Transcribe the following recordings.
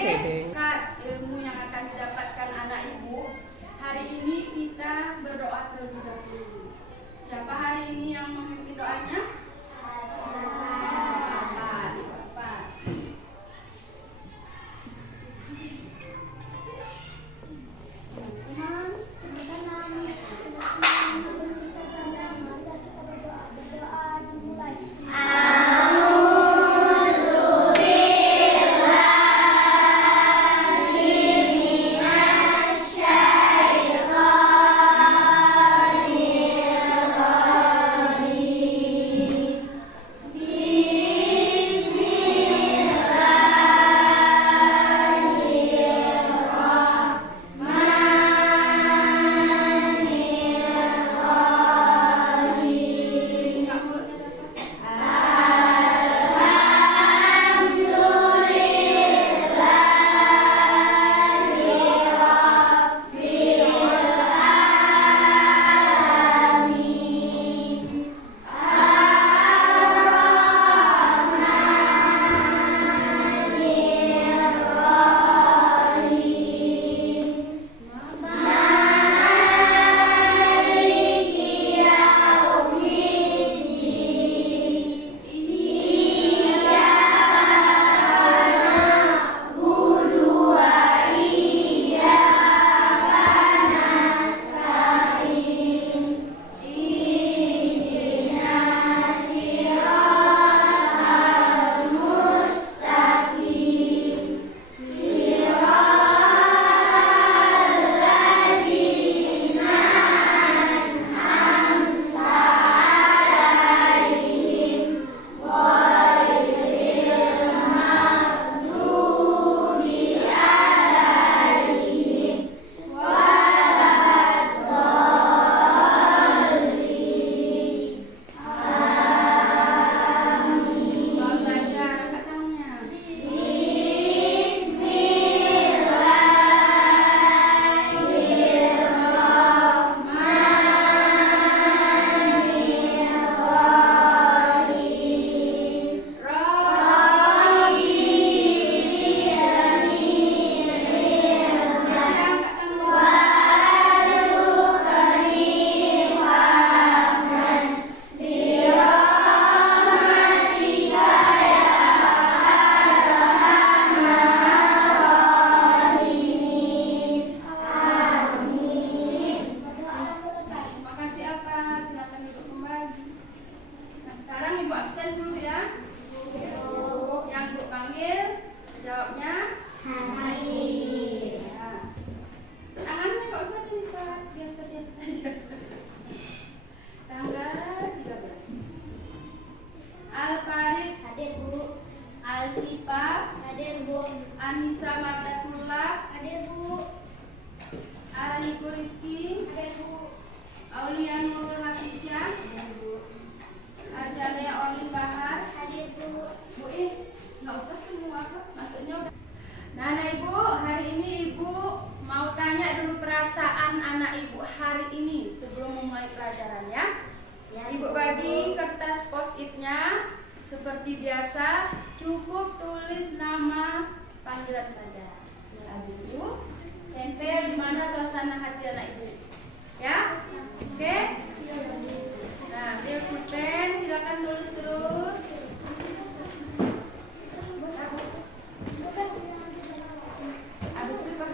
ilmu yang akan didapatkan anak ibu. Hari ini kita berdoa terlebih dahulu. Siapa hari ini yang memimpin doanya? Bapak. Anissa Martatullah, hadir Bu. Araniku Rizky, hadir Bu. Aulia Nurul Hafizah, hadir Bu. Azalea Olin Bahar, hadir Bu. Bu nggak usah semua Pak, maksudnya udah. Nah, anak Ibu, hari ini Ibu mau tanya dulu perasaan anak Ibu hari ini sebelum memulai pelajaran ya. Ibu bagi kertas post-it-nya seperti biasa, cukup tulis nama panggilan saja. Habis itu tempel di mana suasana hati anak Ibu. Ya? Oke? Nah, biar pulpen silakan tulis terus. Habis itu pas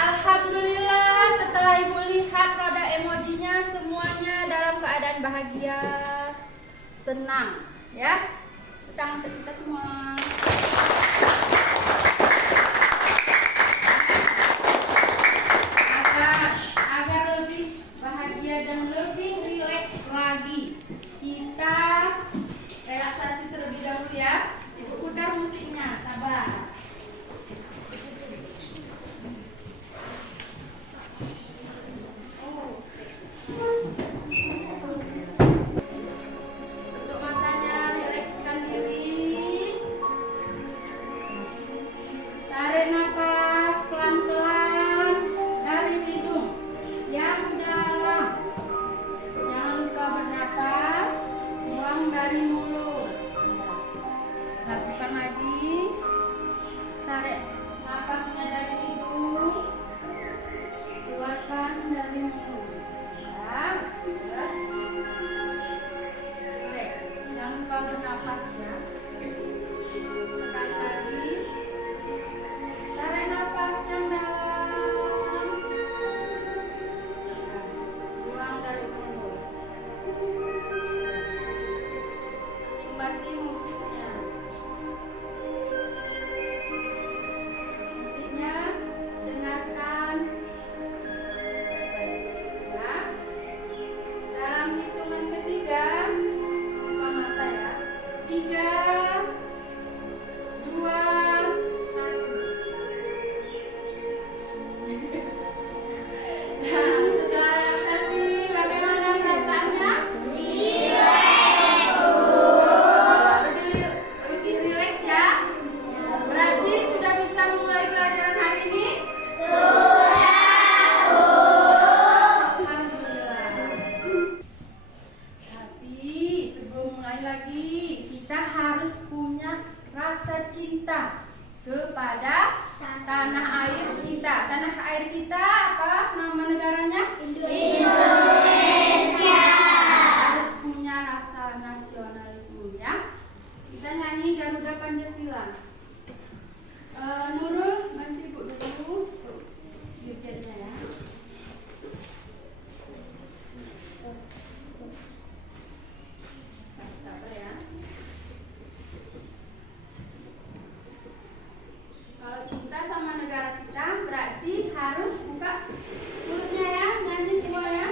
Alhamdulillah, setelah Ibu lihat roda emojinya semuanya dalam keadaan bahagia, senang, ya. Tangan untuk kita semua. Agar lebih bahagia dan lebih rileks lagi, kita relaksasi terlebih dahulu ya. Ibu putar alur napasnya. Sekali lagi, tarik napas yang dalam, buang dari mulut. Nikmati musiknya. Musiknya dengarkan baik-baik ya. Dalam hitungan ketiga, buka mata ya. 3, 2, 1. Nah, setelah relaksasi, bagaimana perasaannya? Lebih rileks ya. Berarti sudah bisa memulai pelajaran hari ini? Alhamdulillah. Tapi sebelum mulai lagi, kita harus punya rasa cinta kepada tanah air kita. Tanah air kita apa nama negaranya? Indonesia. Harus punya rasa nasionalisme ya. Kita nyanyi Garuda Pancasila. Nurul, bantu ibu dulu dirjennya ya. Sabar ya. Kalau cinta sama negara kita berarti harus buka mulutnya ya, nyanyi semua ya.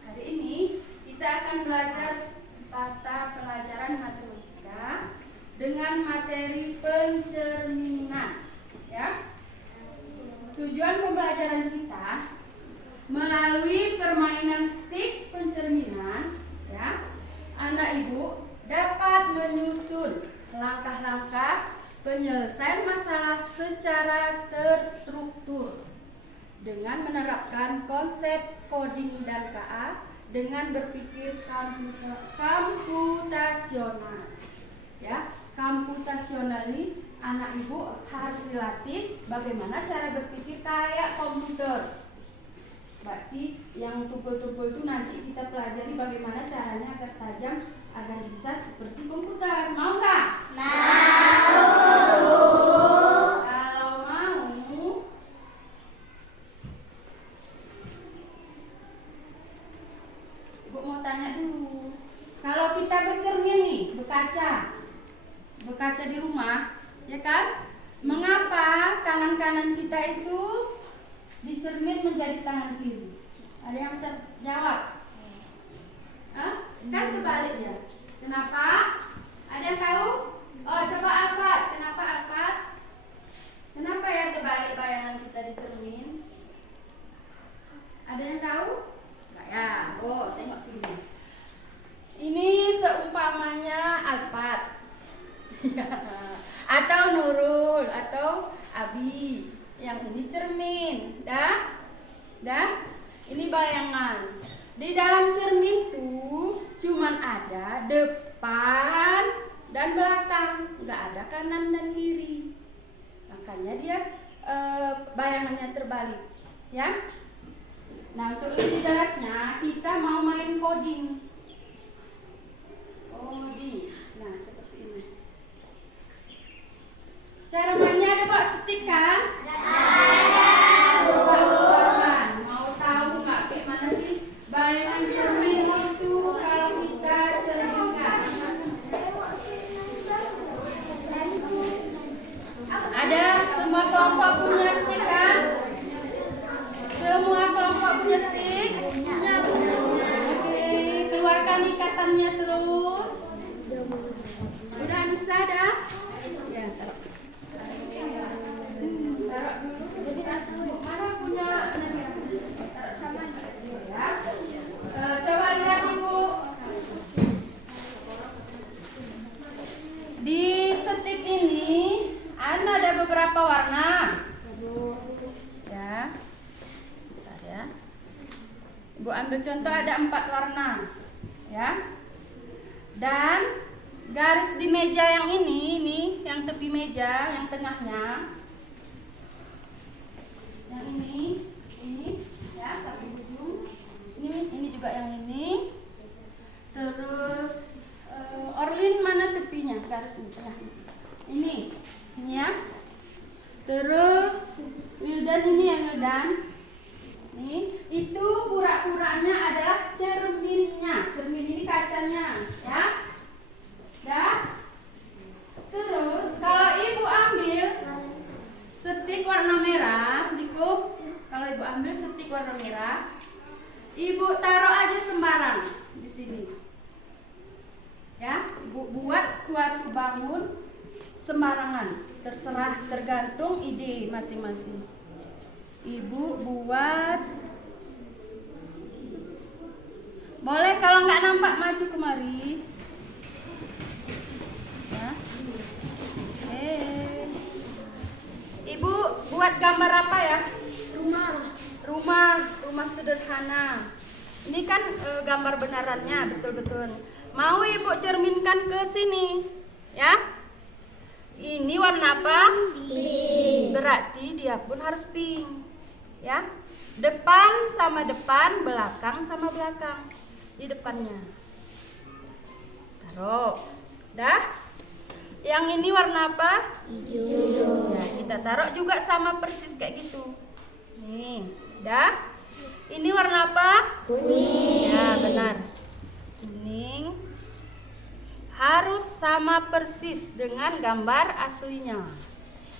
Hari ini kita akan belajar mata pelajaran matematika dengan materi pencerminan ya. Tujuan pembelajaran kita melalui permainan stik pencerminan ya. Anak ibu dapat menyusun langkah-langkah penyelesaian masalah secara terstruktur dengan menerapkan konsep coding dan KA dengan berpikir komputasional. Ya, komputasional ini anak ibu harus dilatih bagaimana cara berpikir kayak komputer. Berarti yang tumpul-tumpul itu nanti kita pelajari bagaimana caranya agar tajam, agar bisa seperti komputer. Mau nggak? Mau. Kalau mau, ibu mau tanya dulu. Kalau kita bercermin nih, berkaca di rumah, ya kan? Mengapa tangan kanan kita itu dicermin menjadi tangan kiri? Ada yang bisa jawab? Kan kebalik ya. Kenapa? Ada yang tahu? Oh, coba Alfat. Kenapa Alfat? Kenapa ya terbalik bayangan kita di cermin? Ada yang tahu? Enggak ya. Oh, tengok sini. Ini seumpamanya Alfat. Atau Nurul atau Abi. Yang ini cermin. Dah? Ini bayangan. Di dalam cermin tuh cuman ada depan dan belakang, nggak ada kanan dan kiri. Makanya dia bayangannya terbalik, ya. Nah, untuk lebih jelasnya kita mau main coding. Nah, seperti ini. Cara mainnya ada Pak stick kan? Ada. Mau tahu nggak kayak mana sih bayangan cermin itu kalau kita cerminkan? Ada semua kelompok punya stick kan? Semua kelompok punya stick? Oke, keluarkan ikatannya terus. Udah Anissa dah? Ya. Ibu ambil contoh ada 4 warna, ya. Dan garis di meja yang ini yang tepi meja, yang tengahnya, yang ini ya sampai ujung. Ini juga yang ini. Terus Orlin mana tepinya? Garis di tengahnya. Ini ya. Terus Wildan ini ya Wildan. Nih, itu pura-puranya adalah cerminnya. Cermin ini kacanya, ya. Dah. Terus kalau ibu ambil stik warna merah, kalau ibu ambil stik warna merah, ibu taruh aja sembarang di sini. Ya, ibu buat suatu bangun sembarangan, terserah tergantung ide masing-masing. Ibu buat, boleh kalau nggak nampak maju kemari. Ya. Ibu buat gambar apa ya? Rumah sederhana. Ini kan gambar benarannya betul-betul. Mau ibu cerminkan ke sini, ya? Ini warna apa? Pink. Berarti dia pun harus pink, ya. Depan sama depan, belakang sama belakang. Di depannya. Taruh. Dah? Yang ini warna apa? Hijau. Ya, kita taruh juga sama persis kayak gitu. Nih, dah? Ini warna apa? Kuning. Ya, benar. Kuning. Harus sama persis dengan gambar aslinya.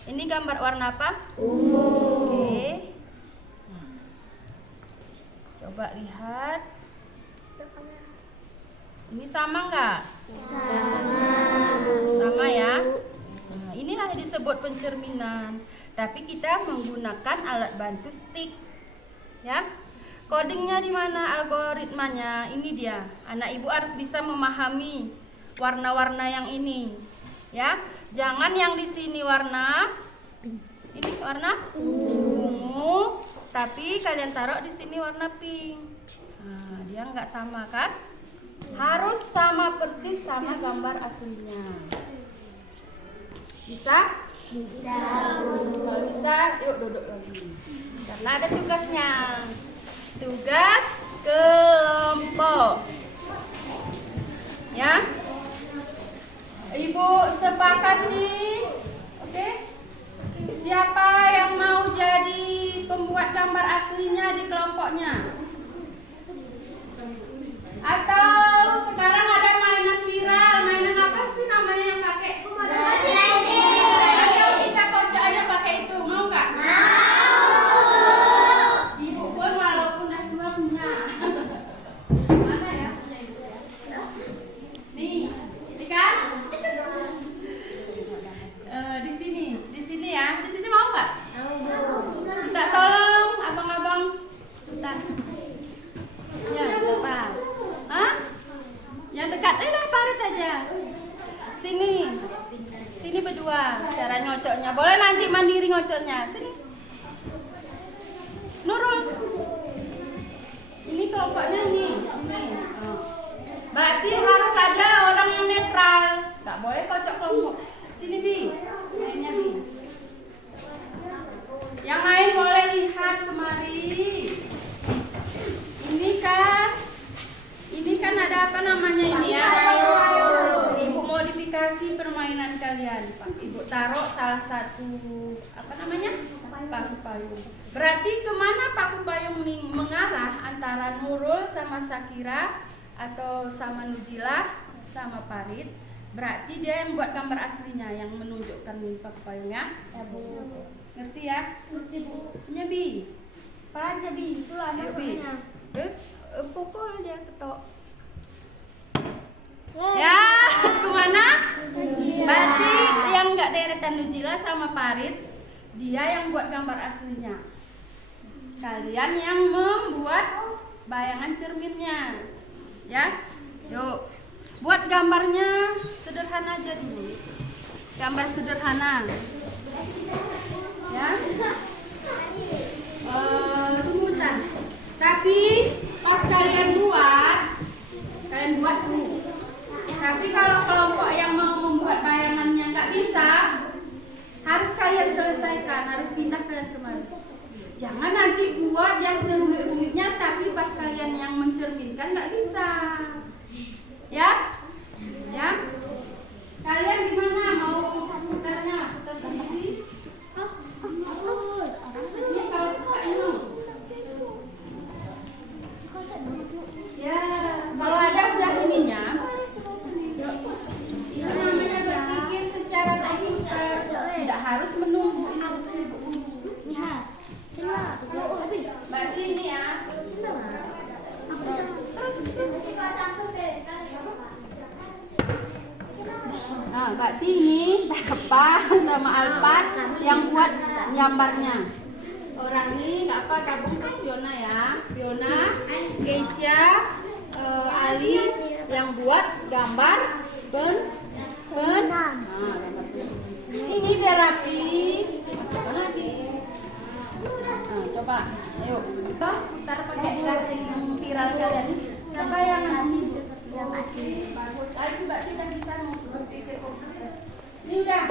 Ini gambar warna apa? Ungu. Oke. Coba lihat. Ini sama nggak? Sama ya. Nah, inilah disebut pencerminan. Tapi kita menggunakan alat bantu stik. Ya. Codingnya di mana? Algoritmanya ini dia. Anak ibu harus bisa memahami warna-warna yang ini. Ya. Jangan yang di sini warna ini warna ungu, tapi kalian taruh di sini warna pink. Nah, dia nggak sama kan? Harus sama persis sama gambar aslinya. Bisa? Bisa. Kalau bisa, yuk duduk lagi. Karena ada tugasnya. Tugas kelompok. Ya. Ibu sepakati. Oke? Siapa yang mau jadi pembuat gambar aslinya di kelompoknya? Atau sekarang ada mainan viral, mainan apa sih namanya yang pakai? Ayo kita kocok aja pakai itu, mau nggak? Mau. Ibu pun walaupun S2 punya. Mana ya punya ibu ya? Nih, ini kan? Di sini ya, di sini mau nggak? Mau. Minta tolong abang-abang. Bentar. Ya, depan. Hah? Yang dekat lah parit aja. Sini berdua. Cara nyocoknya. Boleh nanti mandiri ngocoknya. Sini. Nurul. Ini kelompoknya ini. Oh. Berarti harus ada orang yang netral. Gak boleh kocok kelompok. Sini Bi. Mainnya Bi. Yang lain boleh lihat kemari. Ini kan ada apa namanya ini ya? Ibu modifikasi permainan kalian. Ibu taruh salah satu apa namanya? Paku payung. Berarti kemana paku payung mengarah antara Nurul sama Sakira atau sama Nuzila sama Farid? Berarti dia yang buat gambar aslinya yang menunjukkan paku payungnya. Ya Bu. Ngerti ya? Ngerti Bu. Punya Bi. Apa aja Bi? Itulah namanya. Pukul dia ketok. Ya, kemana? Berarti yang nggak deretan Nuzila sama Farid, dia yang buat gambar aslinya. Kalian yang membuat bayangan cerminnya, ya. Yuk, buat gambarnya sederhana aja dulu. Gambar sederhana, ya. Tunggu bentar. Tapi pas kalian buat tuh. Tapi kalau kelompok yang mau membuat bayangannya nggak bisa, harus kalian selesaikan, harus pindah kalian kemana. Jangan nanti buat yang serumit-rumitnya, tapi pas kalian yang mencerminkan nggak bisa. Ya? Ya? Kalian gimana? Mau putarnya? Putar sendiri? Ini kalau buka ini. Ya, kalau ada udah ininya. Itu namanya berpikir secara komputer. Tidak harus menunggu berarti ini ya. Nah, berarti ini Papa sama Alpat yang buat gambarnya. Orang ini nggak apa gabung ke Fiona ya. Fiona, Keisha, Ali yang buat gambar nah, ini biar rapi. Masukkan lagi. Nah, coba, ayo kita putar pakai gasing yang viral kalian. Siapa yang masih bagus? Itu Mbak Tina bisa berpikir komputer. Ini udah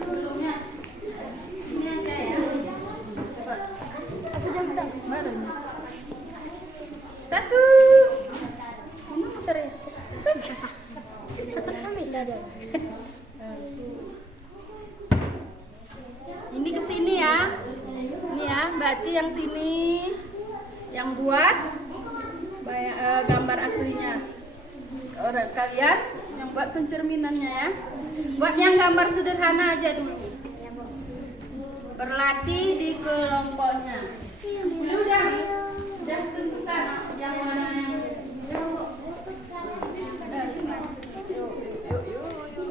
sebelumnya. Ini aja ya. Coba. Aku jam baru ini. 1. Kamu putar ya? Bisa dong. Ini ke sini ya. Ini ya, berarti yang sini yang buat gambar aslinya. Orang kalian yang buat pencerminannya ya. Buat yang gambar sederhana aja dulu. Berlatih di kelompoknya. Ini udah tentukan yang mana yang yuk.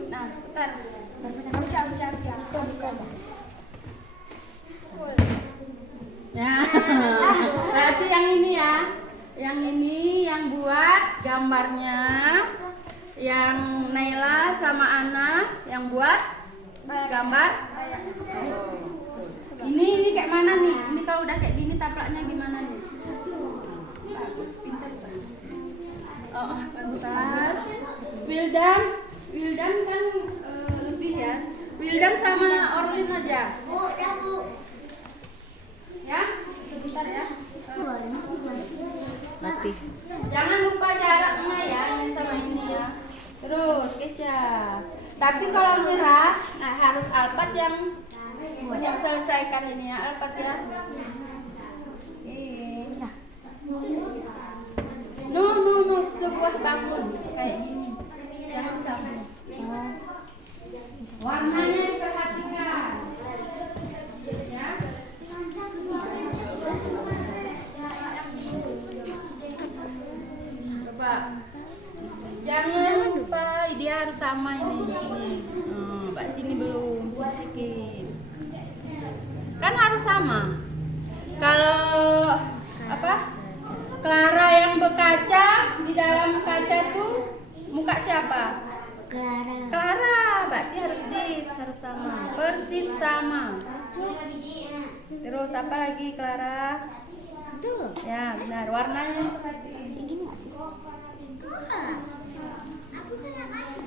Nah, putar. Ya, berarti yang ini ya. Yang ini yang buat gambarnya. Yang Naila sama Ana yang buat gambar. Ini kayak mana nih? Ini kalau udah kayak gini taplaknya gimana nih? Bagus, pintar. Oh, bentar. Wildan kan lebih ya. Wildan sama Orlin aja. Ya, sebentar ya. Mati. Jangan lupa jaraknya ya, ini sama ini ya. Terus Keisha. Tapi kalau merah, nah harus Alpat yang siap selesaikan ini ya, Alpat ya. No, sebuah bangun kayak gini. Jangan sampai. Warnanya perhatikan. Ya. Coba. Jangan lupa dia harus sama ini. Berarti ini belum sedikit. Kan harus sama. Kalau apa? Clara yang berkaca, di dalam kaca tuh muka siapa? Clara, berarti harus sama, persis sama. Terus apa lagi Clara? Itu. Ya benar, warnanya. Gini nggak sih? Aku kan nggak kasih.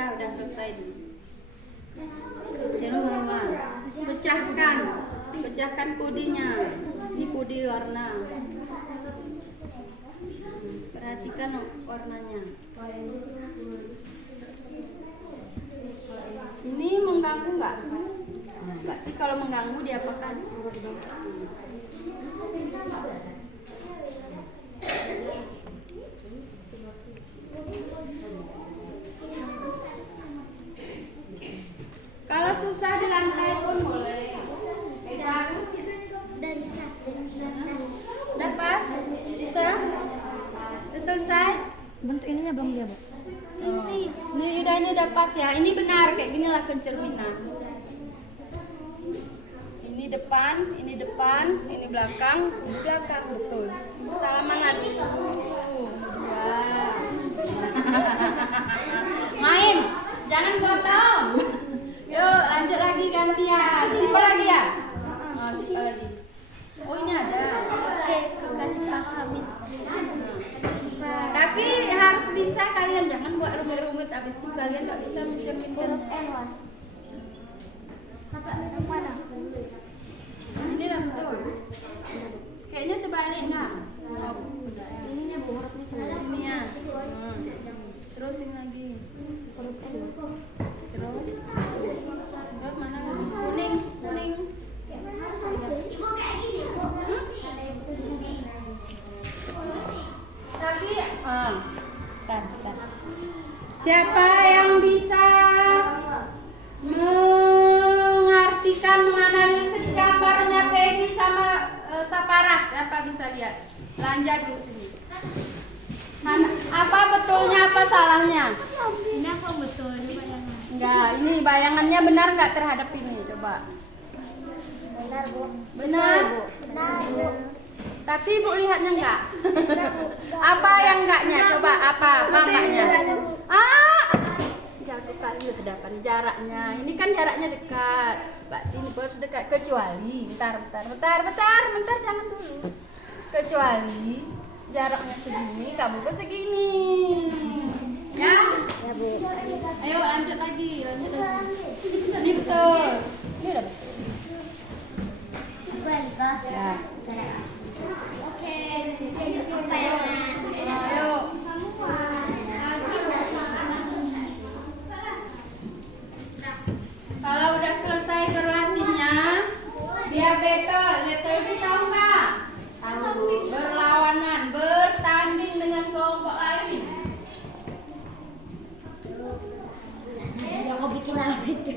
Udah selesai. Pecahkan podinya. Ini podi warna. Perhatikan warnanya. Ini mengganggu nggak? Berarti kalau mengganggu diapakan? Kalau susah di lantai pun boleh. Bebas. Udah pas? Bisa? Udah selesai? Bentuk ininya belum dia, Bu. Ini udah pas ya. Ini benar kayak gini lah pencerminan. Ini depan, ini belakang, betul. Salaman lagi. Main, jangan potong. Yuk lanjut lagi gantian. Siapa lagi ya? Habis itu kalian nggak bisa mencerminkan. Mana? Ini lah betul. Kayaknya terbalik nggak? Ininya Bu, hurufnya Ini ya. Terusin lagi. Terus. Terus mana? Kuning. Tapi, bentar. Siapa yang bisa menganalisis gambarnya Peggy sama Saparah? Siapa bisa lihat? Belanja dulu sini. Apa betulnya, apa salahnya? Ini apa betul? Ini bayangan. Enggak, ini bayangannya benar nggak terhadap ini? Coba. Benar Bu. Benar? Benar Bu. Tapi Ibu lihatnya enggak? Apa yang enggaknya? Coba apa enggaknya? Jatuh kali hadapan jaraknya. Ini kan jaraknya dekat. Berarti ini harus dekat kecuali bentar, jangan dulu. Kecuali jaraknya segini, kamu ke segini. Ya? Ya Bu. Ayo lanjut lagi. Ini betul. Ini udah betul. Ya. Oke. Ayo. Kalau udah selesai berlatihnya, biar betul. Letter B tahu nggak? Tahu. Berlawanan, bertanding dengan kelompok lain. Yang mau bikin apa itu?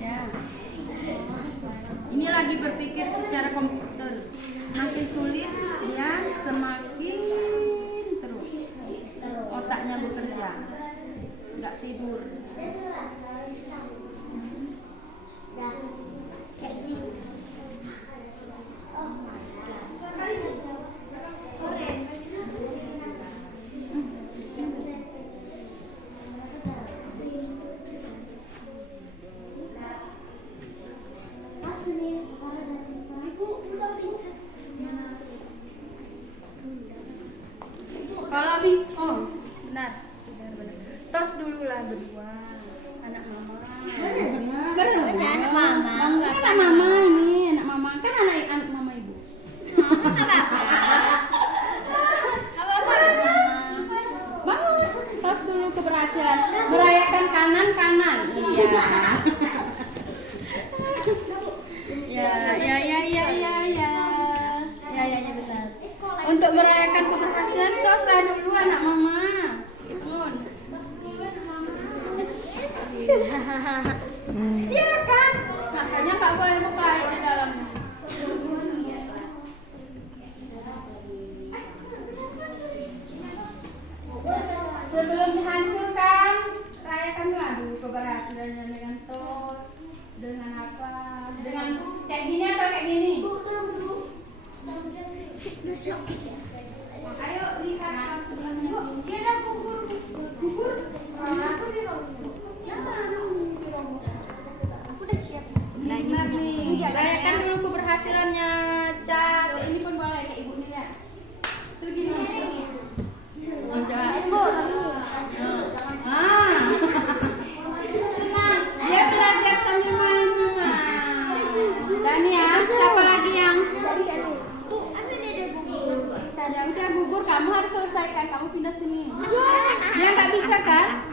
Ya. Ini lagi berpikir secara komputer. Makin sulit ya, semakin terus otaknya bekerja, nggak tidur. Kalau benar. Tos dulu lah berdua, anak mama. Anak mama. Anak mama ini, anak mama kan anak mama ibu. Bangun, tos dulu keberhasilan, merayakan kanan. Iya. Ya benar. Untuk merayakan keberhasilan toslah dulu anak mama. Iya kan? Makanya Pak boleh buka di dalamnya. Sebelum dihancurkan, rayakanlah dulu keberhasilannya dengan tos, dengan apa? Dengan kayak gini atau kayak gini? Ayo lihat sebelumnya. Dia ada gugur. Aku udah siap. Benar nih. Rayakan dulu keberhasilannya, Cas. Ini pun boleh kayak ibu nih ya. Terus gini. Senang. Dia belajar sambil main. Dan ya, siapa lagi yang? Ya udah gugur, kamu harus selesaikan. Kamu pindah sini. Dia nggak bisa kan?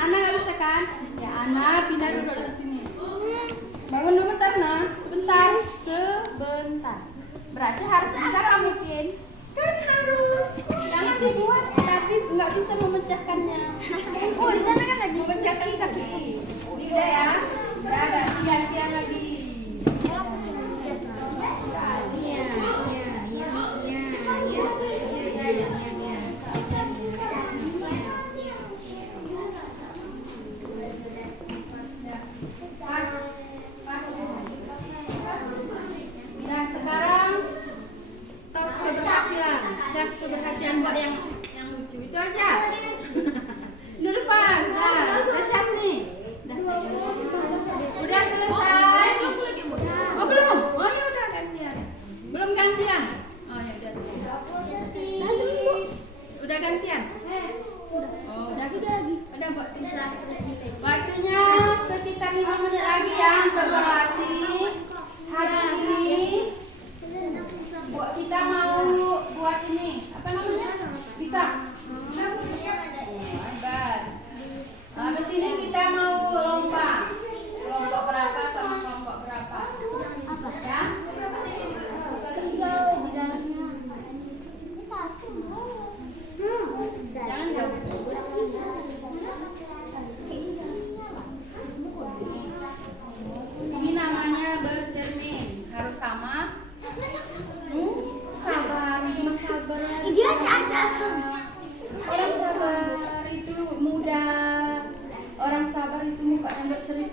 Ana nggak bisa kan? Ya Ana pindah duduk di sini. Bangun dulu bentar, nah. Sebentar. Berarti harus bisa kamu pin. Kan harus. Jangan dibuat, tapi nggak bisa memecahkannya. Oh di sana kan lagi memecahkan kaki. Ini udah ya. Udah gantian lagi. Nah sekarang tos keberhasilan, cas keberhasilan buat yang lucu itu aja. Udah lepas, dah, cas nih. Dah.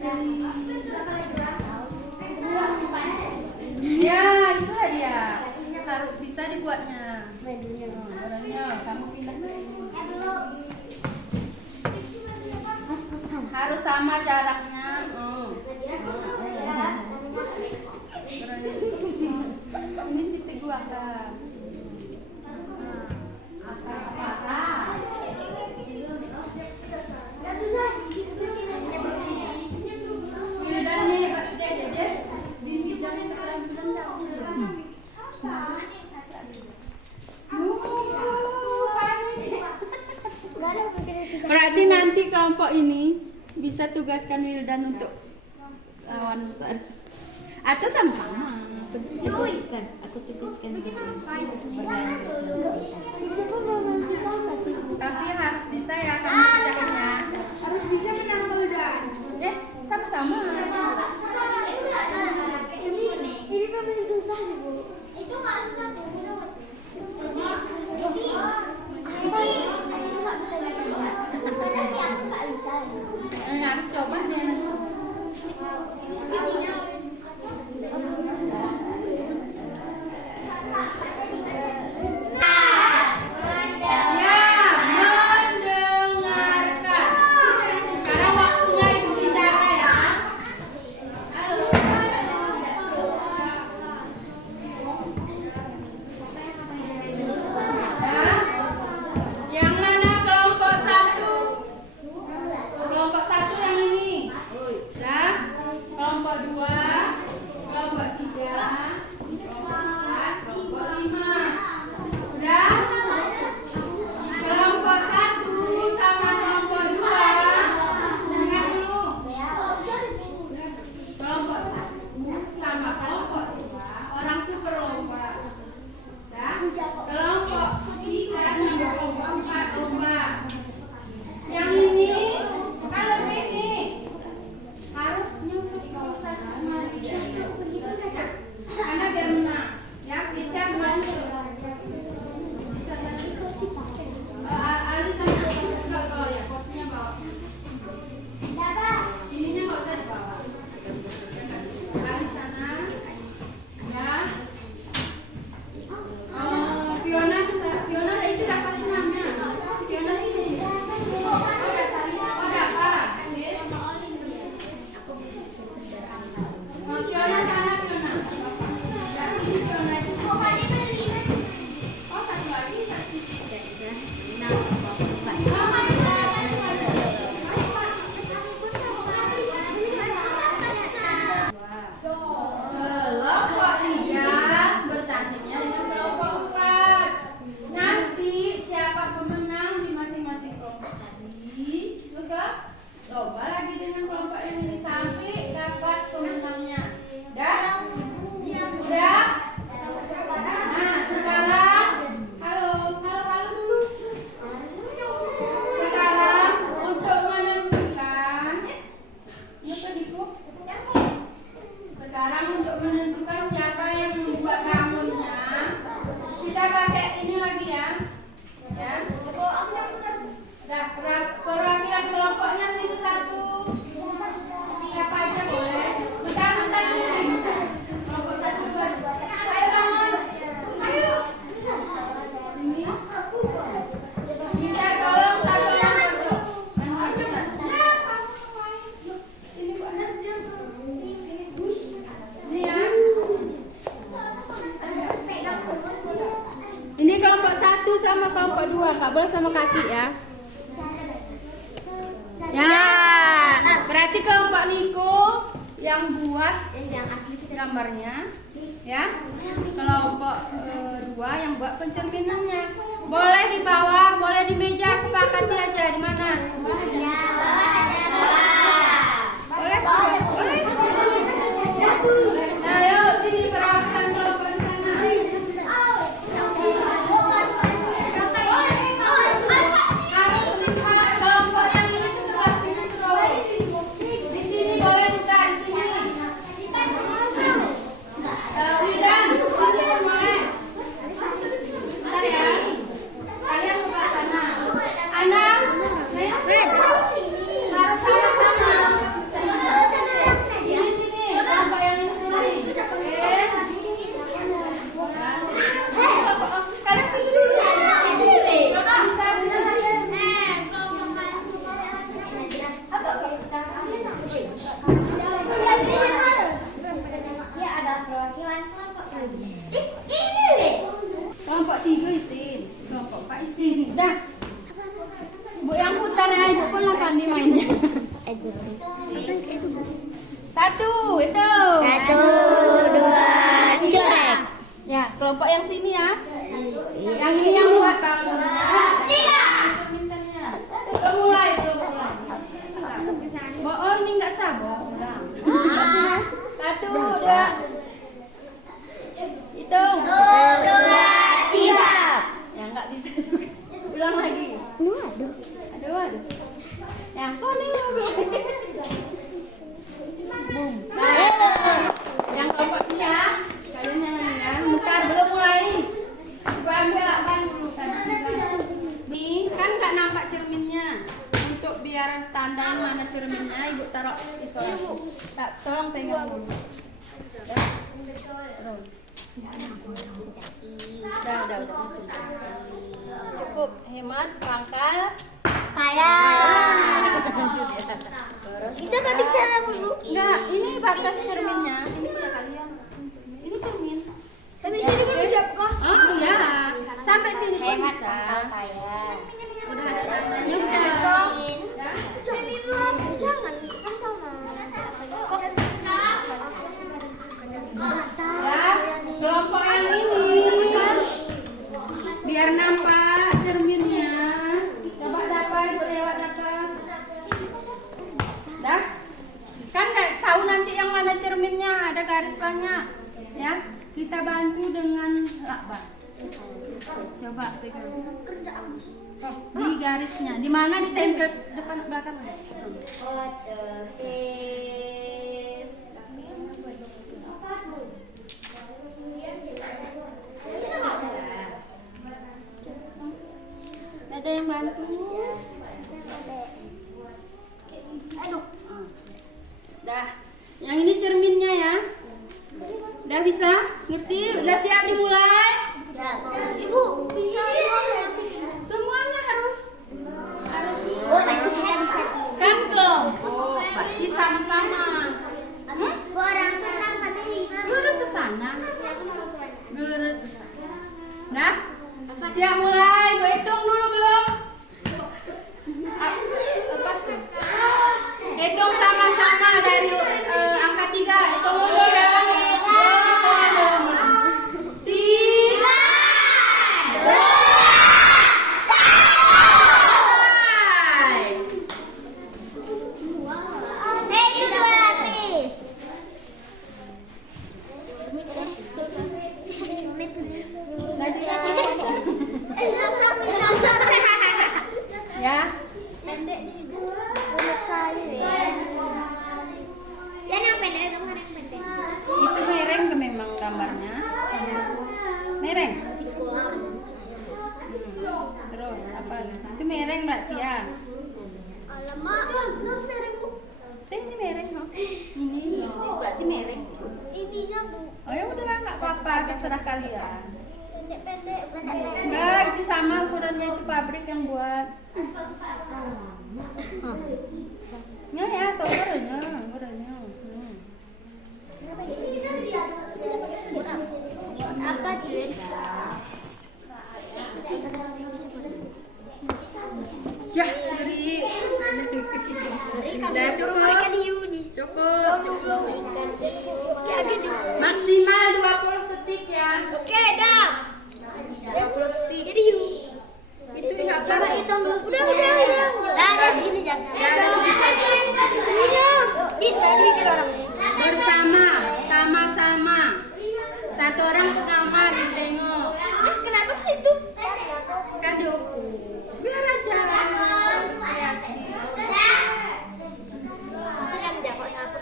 Ya, itulah dia. Harus bisa dibuatnya. Orangnya, kamu pindah ke sini. Harus sama jaraknya. Ini titik dua kan. Atas parah. Wildan nih, Pak Dede. Dingin dan berarti nanti kelompok ini bisa tugaskan Wildan untuk lawan besar atau sama-sama. Aku tugaskan gitu. Tapi harus bisa ya kamu caranya. Harus bisa menang Wildan. Sama-sama. Ini paling susah nih, Bu. Itu nggak susah, Bu. Harus coba deh. Coba lagi dengan kelompok ini sampai dapat pemenangnya. Udah? Udah? Nah, sekarang halo dulu. Sekarang untuk menentukan sekarang untuk menentukan siapa yang membuat rambutnya, kita pakai ini lagi ya. Ya. Perwakilan kelompoknya sini satu. Siapa aja boleh. Bentar dulu. Kelompok satu dua. Ayo bangun. Ayo. Ini. Minta tolong satu orang pojok. Ya, kamu main. Sini Bu Ana. Ini ya. Ini kelompok satu sama kelompok dua. Nggak boleh sama kaki ya. Ya, berarti kelompok Niko yang buat gambarnya, ya. Kelompok dua yang buat pencerminannya. Boleh di bawah, boleh di meja, sepakati aja di mana. Boleh, boleh. Nah, yuk sini perwakilan kelompok di sana. Kalian sebelah sana. Anak, kelompok yang sini ya. Yang ini yang buat bangunnya. Cerminkannya. Belum mulai. Oh ini nggak sah, ulang. 1, 2. Hitung. 1, 2, 3. Ya nggak bisa juga. Ulang lagi. Aduh. Ya, kok nih. Boom. Yang kelompok ini ya. Kalian jangan ya. Bentar, belum mulai. Coba ambil lakban dulu kan. Nih, kan nggak nampak cerminnya. Untuk biar tandain mana cerminnya, Ibu taruh di isolasi. Tolong pegang dulu. Terus. Udah. Cukup hemat pangkal. Bisa ketik sana dulu. Enggak, ini batas cerminnya. Ini ya kalian. Ini cermin. Sampai sini kan bisa kok. Oh iya. Sampai sini pun Hemat bisa. pangkal saya. Udah ada tandanya udah. Ini belum. Jangan sama-sama. Ya, kelompok yang ini biar nampak cerminnya. Coba dapat lewat dapat. Dah. Kan nggak tahu nanti yang mana cerminnya, ada garis banyak. Ya, kita bantu dengan lakban. Coba pegang. Di garisnya, di mana ditempel depan belakang? Ada yang bantu? Dah, yang ini cerminnya ya. Udah bisa? Ngerti? Udah siap dimulai? Ibu, bisa Semuanya harus Oh, nanti kita bisa. kan kelompok, berarti sama-sama. Orang senang katanya. Guru sesana. Nah, siap mulai. Gue hitung dulu belum? Lepas tuh. Hitung sama-sama dari angka 3. Hitung dulu ya. 3, 2, 1. Itu 2 lapis. Ya. Pendek nih. Jangan yang pendek, kemarin yang pendek. Itu mereng ke memang gambarnya. Mereng. Terus apa lagi? Itu mereng berarti ya. Alamak, terus mereng Bu. Ini mereng kok. Ini berarti mereng. Ininya Bu. Oh ya udah nggak apa-apa, terserah kalian. Pendek. Enggak, itu sama ukurannya, itu pabrik yang buat. Nggak ya, tuh ukurannya. Apa duit? Ya, jadi udah cukup. Cukup. Maksimal 20 detik ya. Oke, dah. 20 detik. Jadi yuk. Itu nggak Coba apa-apa. hitung dulu. Udah. Ada segini jangan. Ada segini. Bisa dikit orang. Bersama, sama-sama. Satu orang ke kamar ditengok. Kenapa ke situ? Kan diukur. Biar aja kreasi. Sedang jago satu.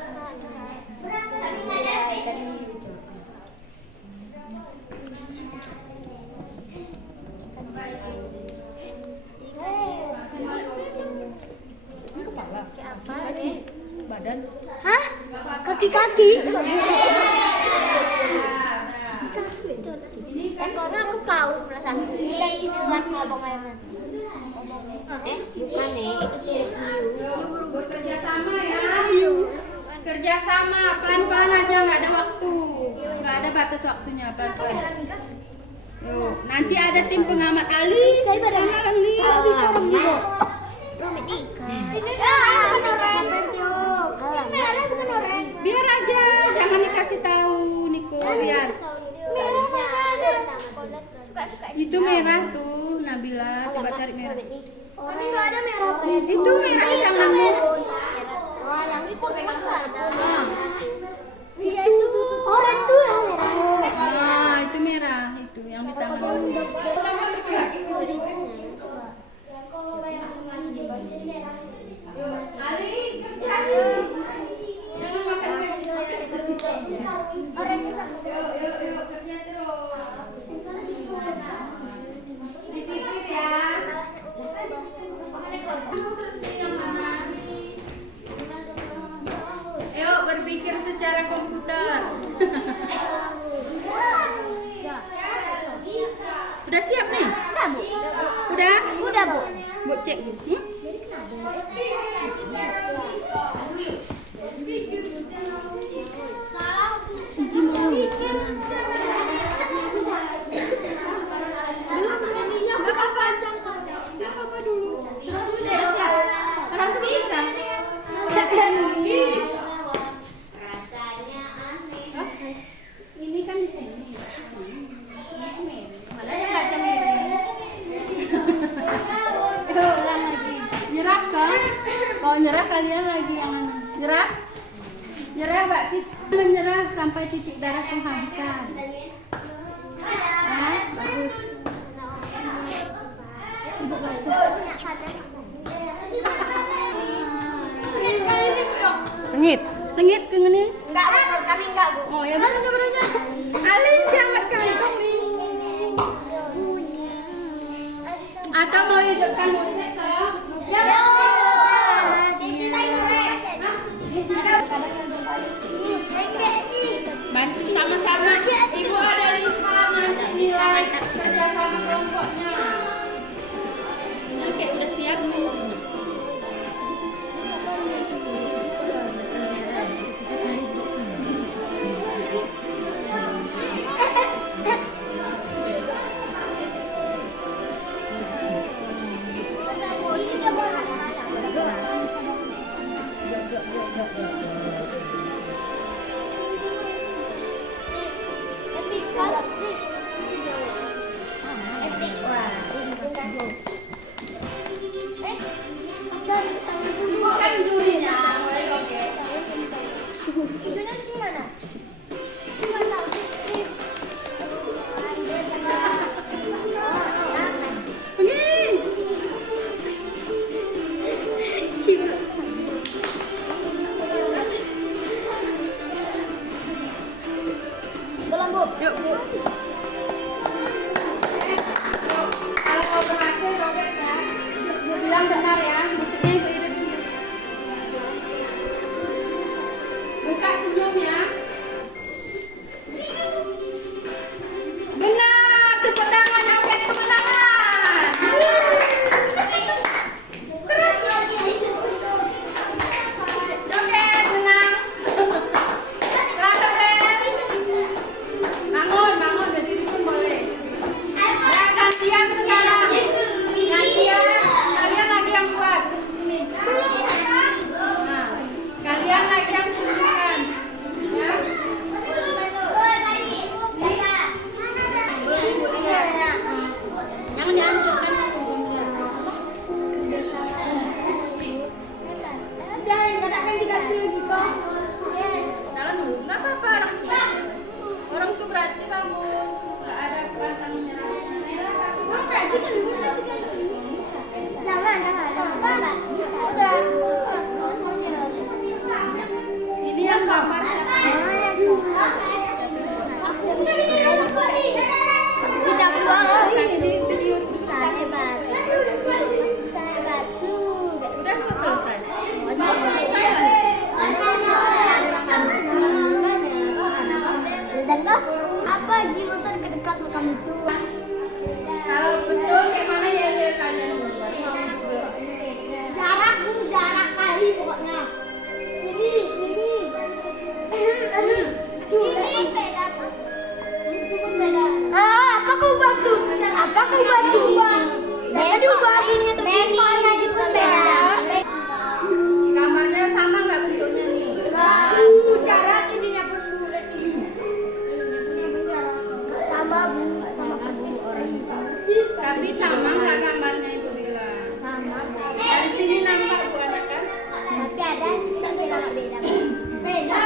Badan. Hah? Kaki-kaki? Ini kan Karena aku paus perasaan. Dari sini buat ngomong aja. Bukan itu sih. kerja sama ya. Kerja sama, pelan-pelan aja, nggak ada waktu, nggak ada batas waktunya, pelan-pelan. Yuk, nanti ada tim pengamat Ali. Ali. Biar aja, jangan dikasih tahu Niko, biar. Itu merah tuh, Nabila. Coba cari merah. Tapi nggak ada merah. Itu merah yang mana? Oh, yang itu memang ada. Ah. Iya itu. Oranye tuh yang merah. Ah, itu merah. Itu yang di tangan. Yuk, Ali kerja. Jangan makan gaji. Oranye satu. Yuk, kerja terus. Dipikir ya. Yang mana? Yuk, berpikir secara komputer. Udah siap nih? Udah, Bu. Udah? Udah, Bu. Bu cek. Ini kan di sini. Mana ada kaca miring? Ulang lagi. Nyerah kan? Kalau nyerah kalian lagi yang mana? Nyerah? Nyerah, Mbak Titi. Nyerah sampai titik darah penghabisan. Nah, bagus. Ibu kasih. Sengit. Sengit ke ngene? Enggak, Bu. Kami enggak, Bu. Oh, ya mana kabarnya? Ali jangan kantong nih. Atau mau hidupkan musik ke? Ya, bantu sama-sama. Ibu ada lima nanti nilai kerja sama kelompoknya. Oke, udah siap. Ibu kan jurinya, mulai oke. Ibunya sih mana? Belum, Bu. Yuk, Bu. Kalau mau berhasil joget ya. Bu bilang benar ya, musiknya Ibu Ira dulu. Buka senyum ya. Benar, tepuk tangan joget kemenangan. Joget menang. Bangun, bangun. Tapi sama nggak gambarnya Ibu bilang? Sama. Dari sini nampak Bu anak kan? Tapi ada yang bilang beda. Beda.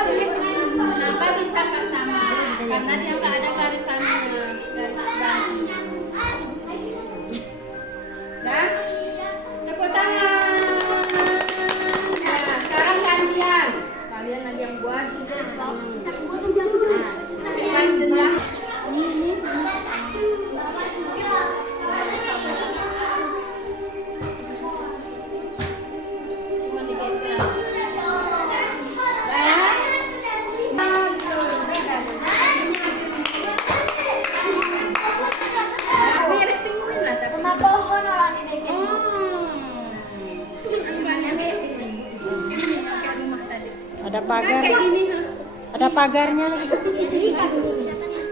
Kenapa bisa nggak sama? Karena dia nggak ada garisannya, garis baju. Dah? Tepuk tangan. Nah, sekarang gantian. Kalian lagi yang buat. Ikan dendam. Ini. Bukan digeser. Mirip pinguin lah tapi. Sama pohon orang ini kayak gitu. Ini yang kayak rumah tadi. Ada Kan pagar, kayak gini. ada pagarnya lagi.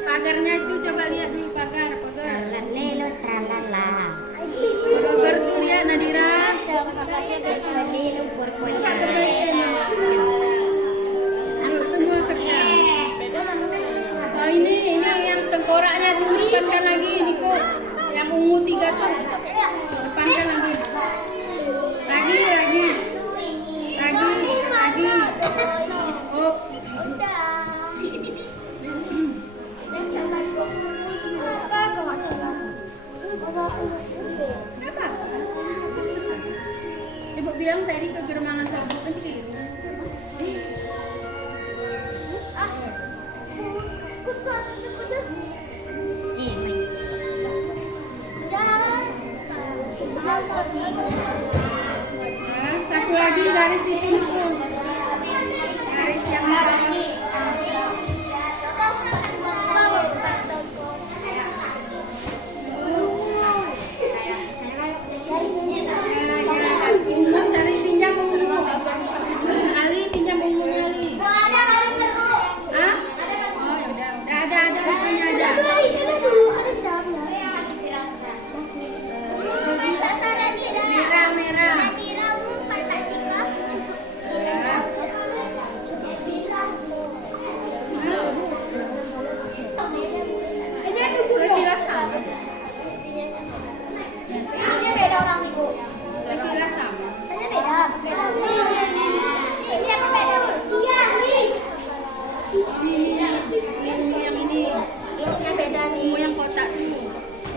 Pagarnya itu coba lihat dulu pagar. Lelo tralala. Pagar tuh lihat Nadira. Lelo porpola. Yuk semua kerja. Oh ini yang tengkoraknya tuh depankan lagi Niko. Yang ungu 3 tuh. Depankan lagi. Lagi. Oh. Apa? Tersesat. Ibu bilang tadi ke geremangan sabuk nanti kayak gitu. Nah, satu lagi garis itu Niko. Garis yang bawah. Cari pinjam ungu. Ali pinjam ungunya Ali. Hah? Oh ya udah ada ungunya ada. Merah. Sekilas sama. Sekilas sama. Ini yang ini. Ungu yang kotak tuh.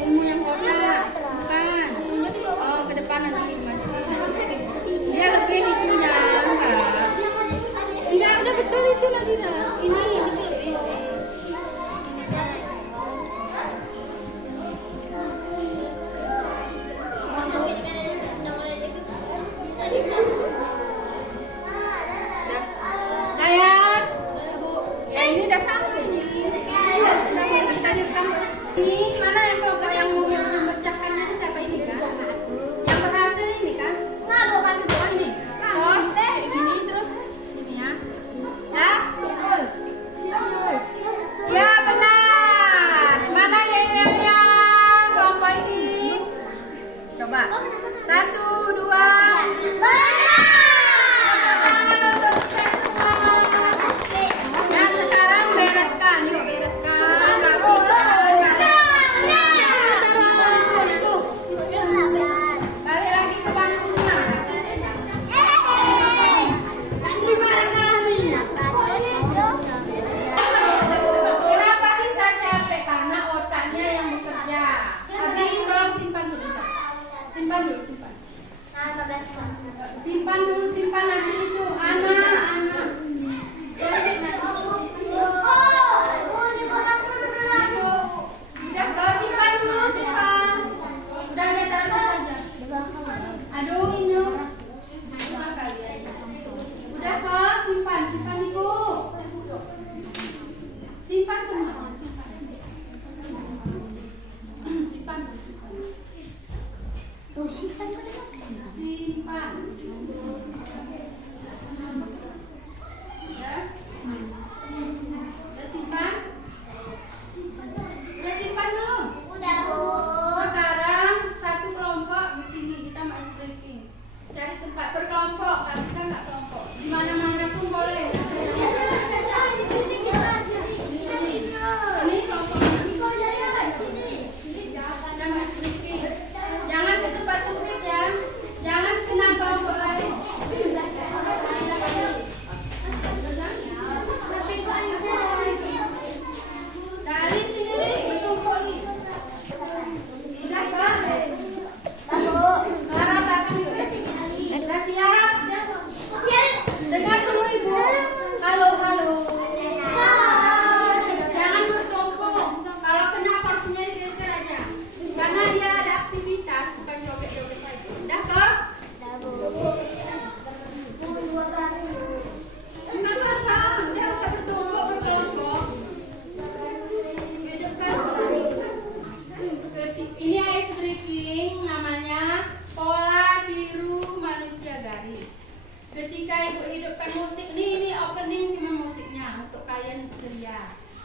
Ungu yang kotak. Bukan. Oh, ke depan lagi maju. Dia lebih itunya enggak. Enggak, udah betul itu Nadira. Ini betul. Dayat. Bu, ya ini udah sampai ini. Udah kita direkam. Ini mana yang kelompok yang mau memecahkannya ini siapa ini kan? Yang berhasil ini kan? Oh ini. Tos kayak gini terus ini ya. Dah, kumpul.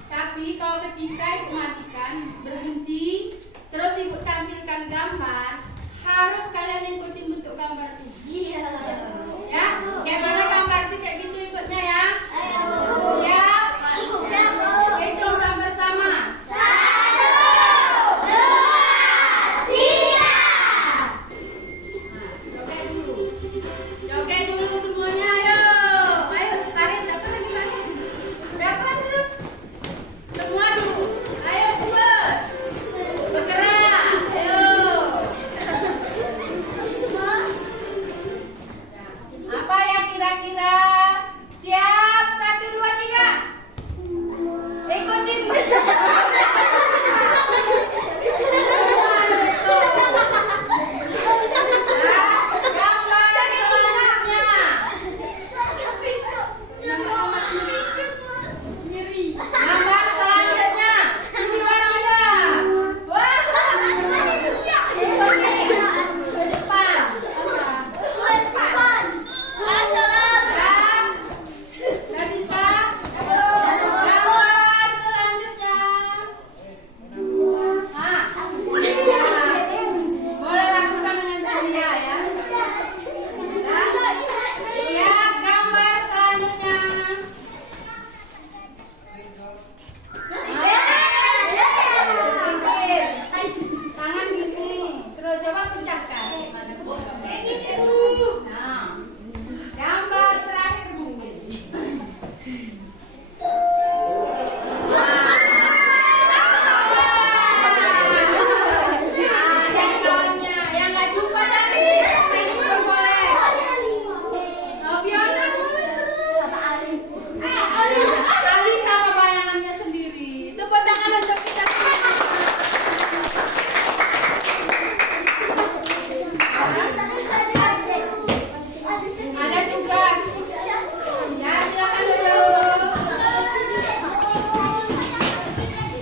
Tapi kalau ketika ibu matikan, berhenti, terus ibu tampilkan gambar, harus kalian ikutin bentuk gambar itu. Ya, kayak mana gambar itu kayak gitu ikutnya ya. Siap? Hitung gambar sama. 1, 2, 3. Joget dulu. Joget dulu semuanya, ayo. Ayo, Farid, dapat lagi Farid. Dapat terus. Semua dulu. Ayo, terus. Bergerak. Ayo. Apa yang kira-kira? Siap, 1, 2, 3. Ikutin. Gambar selanjutnya. 1, 2, 3. Wah. Ikutin. Ke depan. Udah bisa? Gambar selanjutnya. Boleh lakukan dengan ceria ya. Siap, gambar selanjutnya. Tangan gini. Terus coba pecahkan. Nah, gambar terakhir mungkin. Ada kawannya yang nggak jumpa tadi. Ini belum boleh. Nobiona. Ali sama bayangannya sendiri. Tepuk tangan untuk kita semua. Ada tugas. Ya, silakan dulu.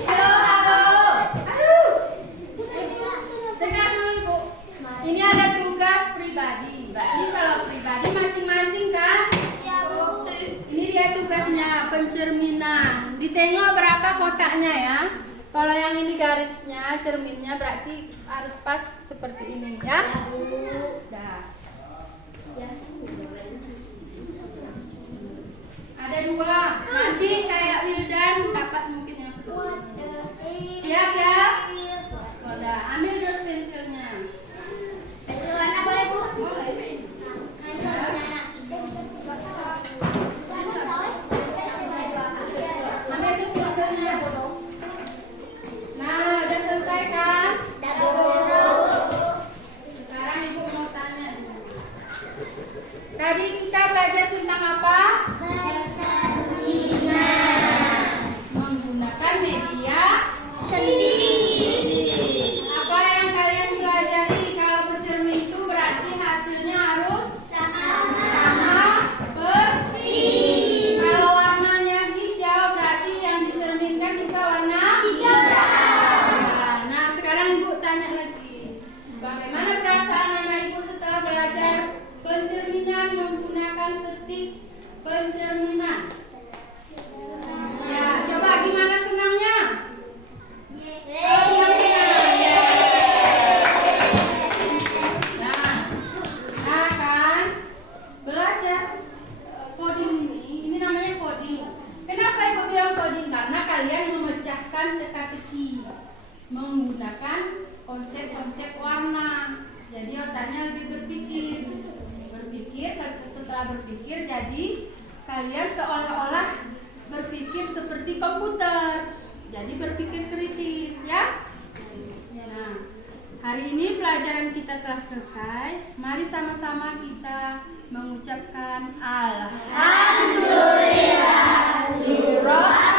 Halo, halo. Aduh. Dengar dulu Ibu. Ini ada tugas pribadi. Ini kalau pribadi masing-masing kan? Ini dia tugasnya, pencerminan. Ditengok berapa kotaknya ya. Kalau yang ini garisnya, cerminnya berarti harus pas seperti ini ya. Dah. Ada 2. Nanti kayak Wildan dapat mungkin yang seperti ini. Siap ya? Udah, ambil dos pensilnya. Pensil warna boleh, Bu? Boleh. Ambil tuh pensilnya. Nah, udah selesai kan? Sekarang Ibu mau tanya. Tadi kita belajar tentang apa? Menggunakan media sendiri. Apa yang kalian pelajari? Kalau bercermin itu berarti hasilnya harus sama persis. Kalau warnanya hijau berarti yang dicerminkan juga warna hijau. Nah, sekarang Ibu tanya lagi. Bagaimana perasaan anak Ibu setelah belajar pencerminan menggunakan setik pencerminan? Ya, coba gimana senangnya? Yang senang. Ya. Nah kan belajar coding ini namanya coding. Kenapa Ibu bilang coding? Karena kalian memecahkan teka-teki menggunakan konsep-konsep warna. Jadi otaknya lebih berpikir. Setelah berpikir jadi kalian seolah-olah berpikir seperti komputer. Jadi berpikir kritis ya. Nah, hari ini pelajaran kita telah selesai. Mari sama-sama kita mengucapkan alhamdulillah.